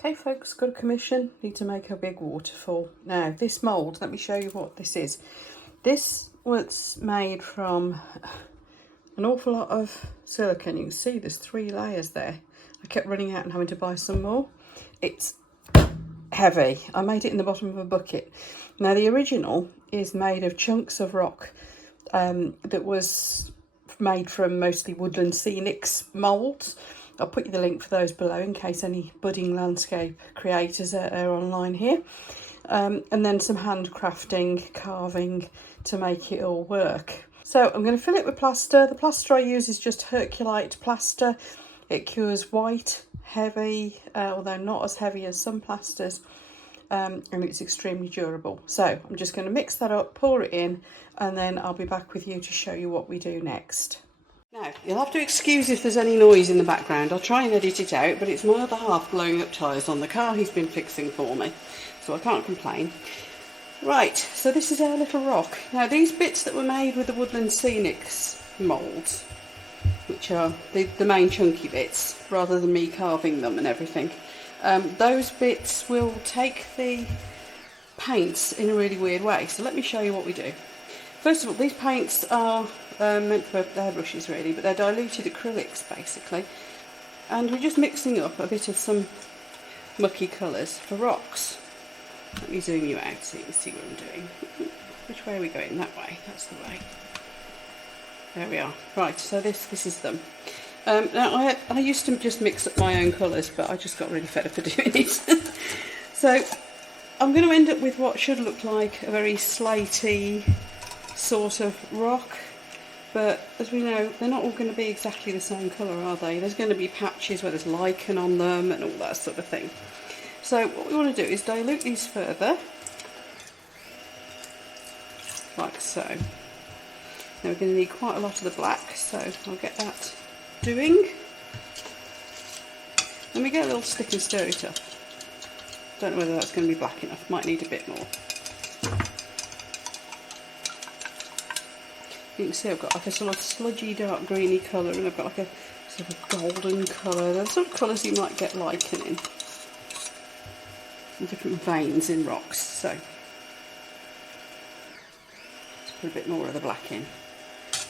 Okay folks, got a commission, need to make a big waterfall. Now this mould, let me show you what this is. This was made from an awful lot of silicone. You can see there's 3 layers there. I kept running out and having to buy some more. It's heavy. I made it in the bottom of a bucket. Now the original is made of chunks of rock that was made from mostly Woodland Scenics moulds. I'll put you the link for those below in case any budding landscape creators are online here. And then some handcrafting, carving to make it all work. So I'm going to fill it with plaster. The plaster I use is just Herculite Plaster. It cures white, heavy, although not as heavy as some plasters. And it's extremely durable. So I'm just going to mix that up, pour it in, and then I'll be back with you to show you what we do next. Now, you'll have to excuse if there's any noise in the background. I'll try and edit it out, but it's my other half blowing up tyres on the car he's been fixing for me, so I can't complain. Right, so this is our little rock. Now, these bits that were made with the Woodland Scenics moulds, which are the main chunky bits, rather than me carving them and everything, those bits will take the paints in a really weird way. So let me show you what we do. First of all, these paints are meant for airbrushes really, but they're diluted acrylics basically, and we're just mixing up a bit of some mucky colours for rocks. Let me zoom you out so you can see what I'm doing. Which way are we going? That way, that's the way. There we are. Right, so this is them. Now I used to just mix up my own colours, but I just got really fed up of doing it. So I'm going to end up with what should look like a very slatey sort of rock, but as we know, they're not all going to be exactly the same colour, are they? There's going to be patches where there's lichen on them and all that sort of thing. So what we want to do is dilute these further, like so. Now we're going to need quite a lot of the black, so I'll get that doing. Then we get a little stick and stir it up. Don't know whether that's going to be black enough, might need a bit more. You can see I've got like a sort of sludgy dark greeny colour, and I've got like a sort of golden colour. They're the sort of colours you might get lichen in. And different veins in rocks, so let's put a bit more of the black in.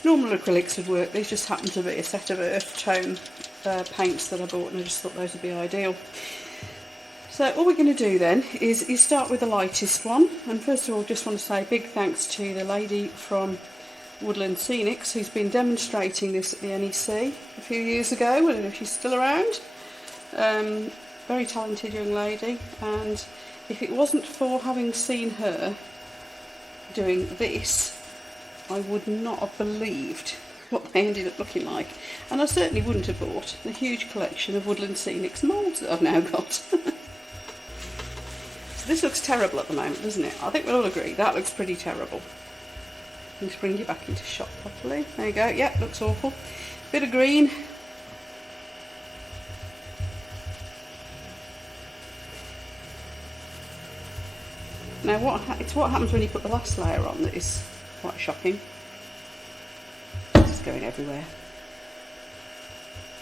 Normal acrylics would work, these just happen to be a set of earth tone paints that I bought, and I just thought those would be ideal. So all we're going to do then is start with the lightest one, and first of all just want to say big thanks to the lady from Woodland Scenics who's been demonstrating this at the NEC a few years ago. I don't know if she's still around. Very talented young lady, and if it wasn't for having seen her doing this, I would not have believed what they ended up looking like, and I certainly wouldn't have bought the huge collection of Woodland Scenics moulds that I've now got. So this looks terrible at the moment, doesn't it? I think we'll all agree that looks pretty terrible. Let's bring you back into shot properly. There you go. Yep, looks awful. Bit of green. Now it's what happens when you put the last layer on that is quite shocking. It's just going everywhere.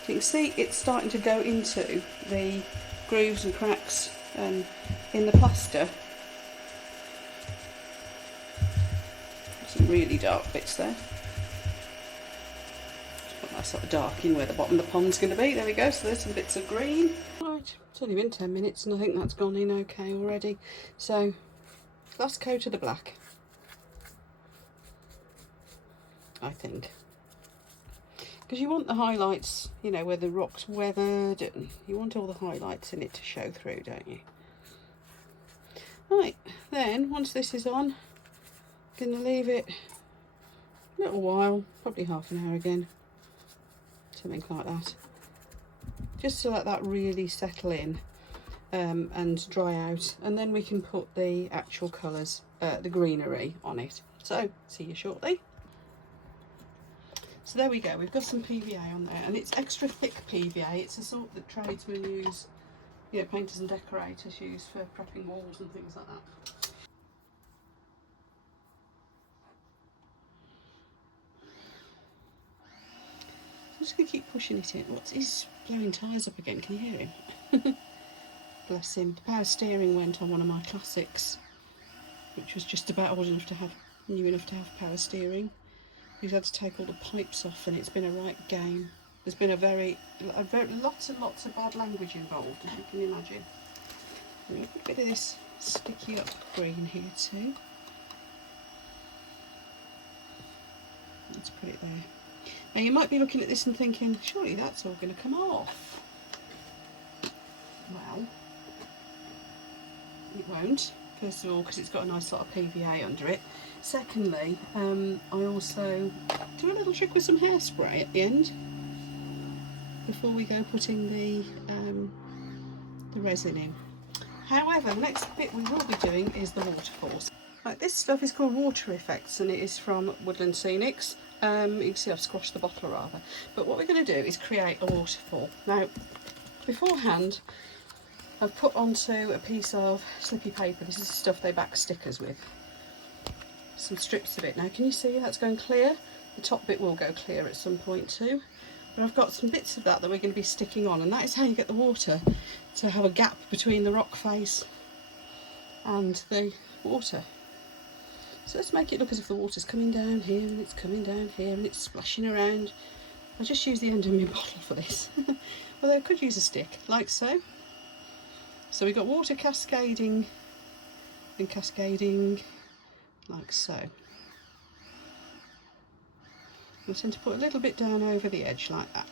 So you can see it's starting to go into the grooves and cracks in the plaster. Some really dark bits there. Just put that sort of dark in where the bottom of the pond's going to be. There we go, so there's some bits of green. Right, it's only been 10 minutes and I think that's gone in okay already. So last coat of the black, I think, because you want the highlights, you know, where the rock's weathered, and you want all the highlights in it to show through, don't you? Right, then once this is on, I'm going to leave it a little while, probably half an hour again, something like that, just to let that really settle in. And dry out, and then we can put the actual colours, the greenery on it. So, see you shortly. So there we go, we've got some PVA on there, and it's extra thick PVA. It's the sort that tradesmen use, you know, painters and decorators use for prepping walls and things like that. I'm just going to keep pushing it in. He's blowing tyres up again, can you hear him? bless him. The power steering went on one of my classics, which was just about old enough to have, new enough to have power steering. We've had to take all the pipes off, and it's been a right game. There's been lots and lots of bad language involved, as you can imagine. I'm going to put a bit of this sticky up green here too. Let's put it there. Now you might be looking at this and thinking, surely that's all going to come off. Well, it won't. First of all, because it's got a nice lot of PVA under it. Secondly, I also do a little trick with some hairspray at the end before we go putting the resin in. However, the next bit we will be doing is the waterfalls. Right, this stuff is called Water Effects, and it is from Woodland Scenics. You can see I've squashed the bottle rather. But what we're going to do is create a waterfall. Now, beforehand, I've put onto a piece of slippy paper. This is the stuff they back stickers with. Some strips of it. Now, can you see that's going clear? The top bit will go clear at some point too. But I've got some bits of that we're going to be sticking on, and that is how you get the water to have a gap between the rock face and the water. So let's make it look as if the water's coming down here and it's coming down here and it's splashing around. I'll just use the end of my bottle for this. Although I could use a stick, like so. So we've got water cascading and cascading, like so. We tend to put a little bit down over the edge like that.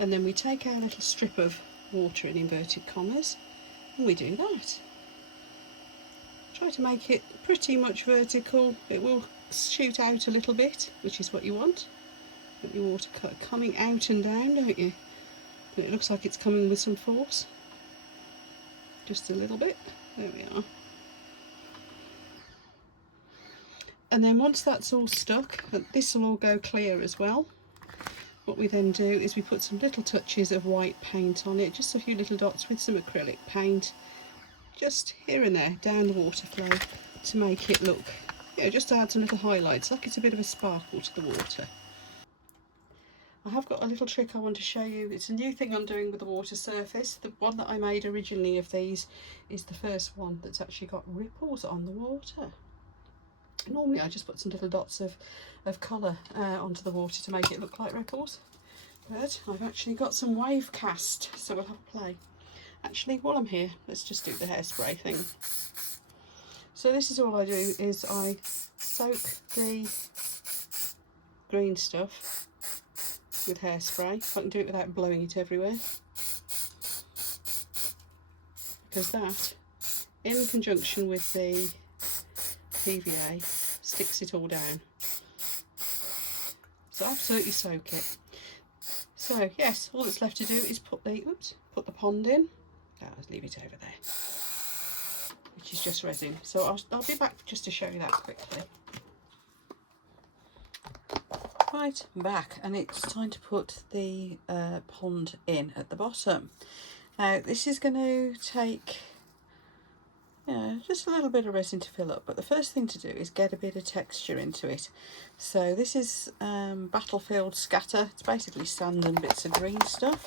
And then we take our little strip of water in inverted commas and we do that. Try to make it pretty much vertical. It will shoot out a little bit, which is what you want. You want your water coming out and down, don't you? But it looks like it's coming with some force. Just a little bit. There we are. And then once that's all stuck, this will all go clear as well. What we then do is we put some little touches of white paint on it, just a few little dots with some acrylic paint, just here and there down the water flow to make it look, you know, just to add some little highlights, like it's a bit of a sparkle to the water. I have got a little trick I want to show you. It's a new thing I'm doing with the water surface. The one that I made originally of these is the first one that's actually got ripples on the water. Normally I just put some little dots of colour onto the water to make it look like ripples, but I've actually got some Wavecast, so we'll have a play. Actually, while I'm here, let's just do the hairspray thing. So this is all I do, is I soak the green stuff with hairspray, if I can do it without blowing it everywhere, because that, in conjunction with the PVA, sticks it all down. So absolutely soak it. So yes, all that's left to do is put the pond in. I'll leave it over there, which is just resin. So I'll be back just to show you that quickly. Right, I'm back, and it's time to put the pond in at the bottom. Now this is going to take just a little bit of resin to fill up, but the first thing to do is get a bit of texture into it. So this is Battlefield Scatter. It's basically sand and bits of green stuff.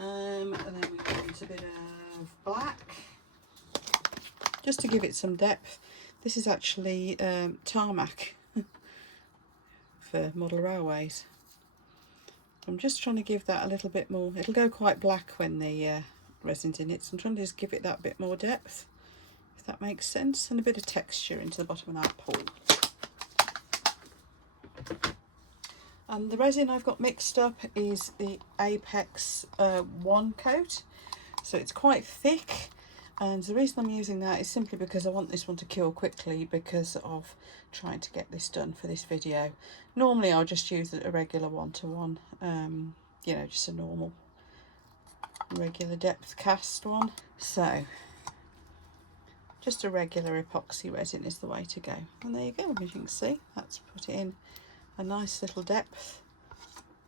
And then we put a bit of black, just to give it some depth. This is actually tarmac for model railways. I'm just trying to give that a little bit more. It'll go quite black when the resin's in it, so I'm trying to just give it that bit more depth, if that makes sense, and a bit of texture into the bottom of that pool. And the resin I've got mixed up is the Apex 1 coat, so it's quite thick, and the reason I'm using that is simply because I want this one to cure quickly because of trying to get this done for this video. Normally I'll just use a regular 1-to-1, you know, just a normal regular depth cast one. So just a regular epoxy resin is the way to go, and there you go. As you can see, that's put it in a nice little depth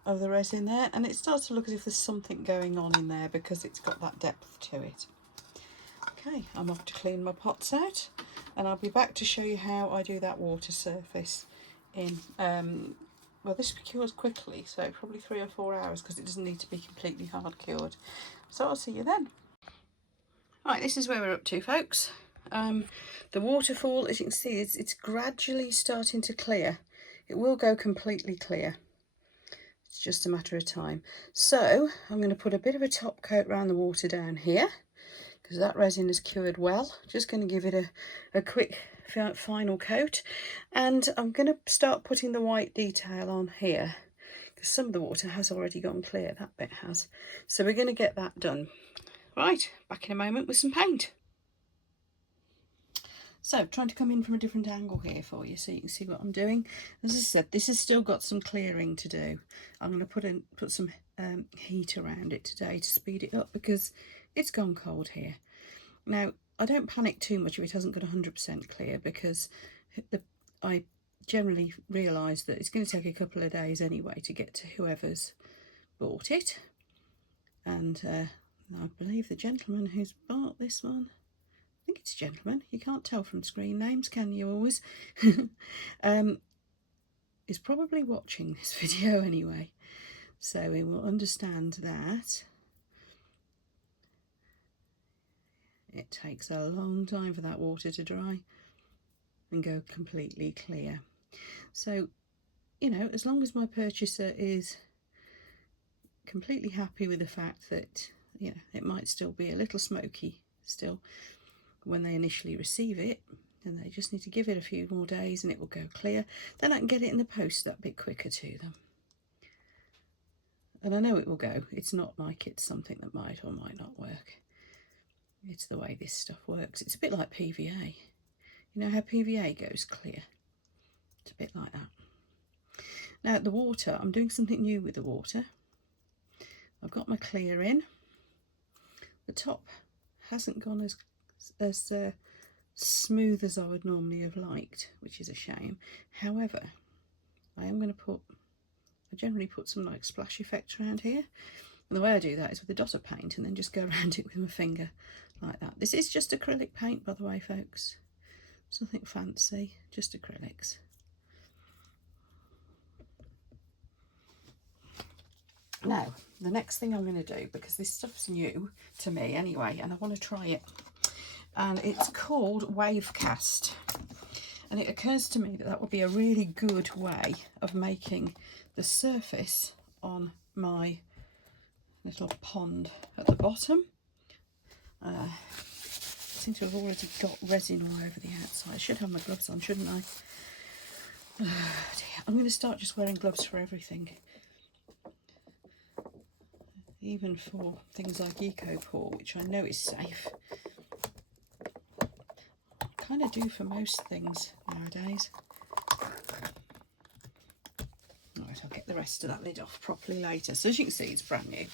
of the resin there, and it starts to look as if there's something going on in there because it's got that depth to it. Okay, I'm off to clean my pots out, and I'll be back to show you how I do that water surface in well, this cures quickly, so probably 3 or 4 hours, because it doesn't need to be completely hard cured. So I'll see you then. Right, this is where we're up to, folks. The waterfall, as you can see, it's gradually starting to clear. It will go completely clear. It's just a matter of time. So I'm going to put a bit of a top coat around the water down here, because that resin is cured well. Just going to give it a quick final coat, and I'm going to start putting the white detail on here, because some of the water has already gone clear, that bit has. So we're going to get that done. Right, back in a moment with some paint. So trying to come in from a different angle here for you so you can see what I'm doing. As I said, this has still got some clearing to do. I'm going to put some heat around it today to speed it up, because it's gone cold here. Now, I don't panic too much if it hasn't got 100% clear, because I generally realise that it's going to take a couple of days anyway to get to whoever's bought it. And I believe the gentleman who's bought this one, I think it's a gentleman, you can't tell from screen names, can you always? Is probably watching this video anyway, so he will understand that it takes a long time for that water to dry and go completely clear. So, you know, as long as my purchaser is completely happy with the fact that, you know, it might still be a little smoky still when they initially receive it, and they just need to give it a few more days and it will go clear, then I can get it in the post that bit quicker to them. And I know it will go. It's not like it's something that might or might not work. It's the way this stuff works. It's a bit like PVA. You know how PVA goes clear? It's a bit like that. Now the water, I'm doing something new with the water. I've got my clear in. The top hasn't gone as smooth as I would normally have liked, which is a shame. However, I am going to I generally put some like splash effects around here, and the way I do that is with a dot of paint and then just go around it with my finger like that. This is just acrylic paint, by the way, folks. It's nothing fancy, just acrylics. Now, the next thing I'm going to do, because this stuff's new to me anyway, and I want to try it, and it's called Wavecast, and it occurs to me that that would be a really good way of making the surface on my little pond at the bottom. I seem to have already got resin all over the outside. I should have my gloves on, shouldn't I? Oh dear. I'm going to start just wearing gloves for everything, even for things like EcoPore, which I know is safe. Kind of do for most things nowadays. Right, I'll get the rest of that lid off properly later. So as you can see, it's brand new.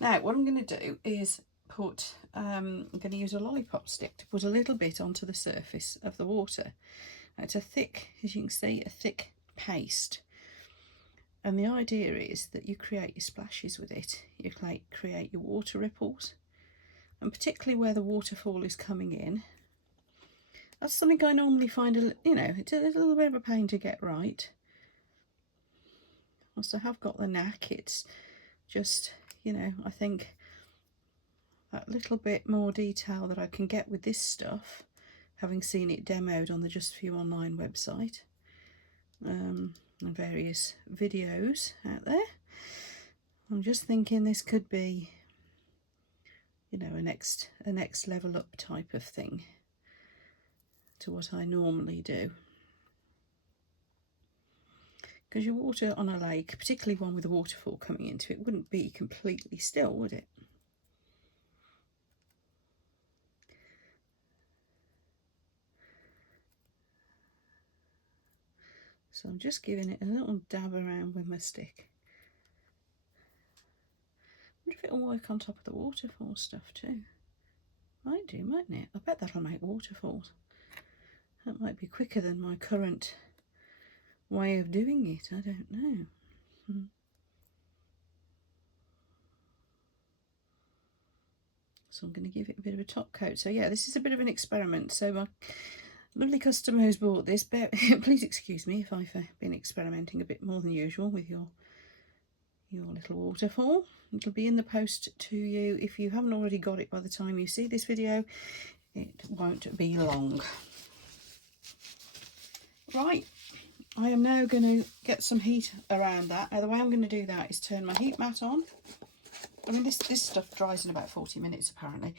Now, what I'm going to do is put, I'm going to use a lollipop stick to put a little bit onto the surface of the water. Now, it's a thick, as you can see, a thick paste. And the idea is that you create your splashes with it. You create your water ripples. And particularly where the waterfall is coming in, that's something I normally find, you know, it's a little bit of a pain to get right. Whilst I have got the knack, it's just, you know, I think that little bit more detail that I can get with this stuff, having seen it demoed on the Just For You online website, and various videos out there, I'm just thinking this could be, you know, a next level up type of thing to what I normally do. Because your water on a lake, particularly one with a waterfall coming into it, wouldn't be completely still, would it? So I'm just giving it a little dab around with my stick. I wonder if it'll work on top of the waterfall stuff too. Might do, mightn't it? I bet that'll make waterfalls. That might be quicker than my current way of doing it, I don't know. So I'm going to give it a bit of a top coat. So yeah, this is a bit of an experiment. So my lovely customer who's bought this, please excuse me if I've been experimenting a bit more than usual with your your little waterfall. It'll be in the post to you. If you haven't already got it by the time you see this video, it won't be long. Right, I am now going to get some heat around that. Now the way I'm going to do that is turn my heat mat on. I mean, this stuff dries in about 40 minutes apparently.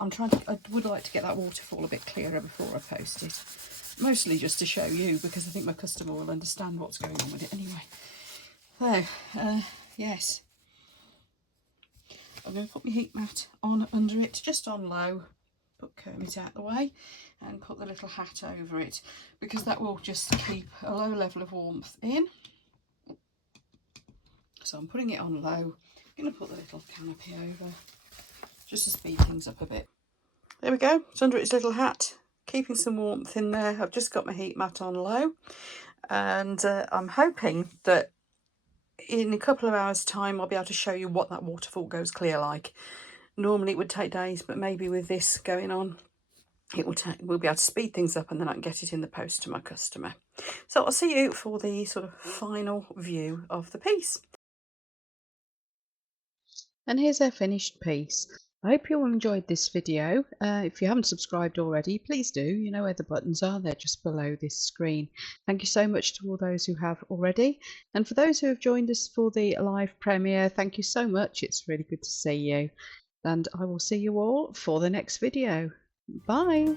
I would like to get that waterfall a bit clearer before I post it. Mostly just to show you, because I think my customer will understand what's going on with it anyway. So, yes. I'm going to put my heat mat on under it, just on low. Put Kermit out the way and put the little hat over it, because that will just keep a low level of warmth in. So I'm putting it on low. I'm going to put the little canopy over just to speed things up a bit. There we go, it's under its little hat, keeping some warmth in there. I've just got my heat mat on low, and I'm hoping that in a couple of hours time I'll be able to show you what that waterfall goes clear like. Normally it would take days, but maybe with this going on we'll be able to speed things up, and then I can get it in the post to my customer. So I'll see you for the sort of final view of the piece. And here's our finished piece. I hope you all enjoyed this video. If you haven't subscribed already, please do. You know where the buttons are, they're just below this screen. Thank you so much to all those who have already. And for those who have joined us for the live premiere, thank you so much. It's really good to see you. And I will see you all for the next video. Bye.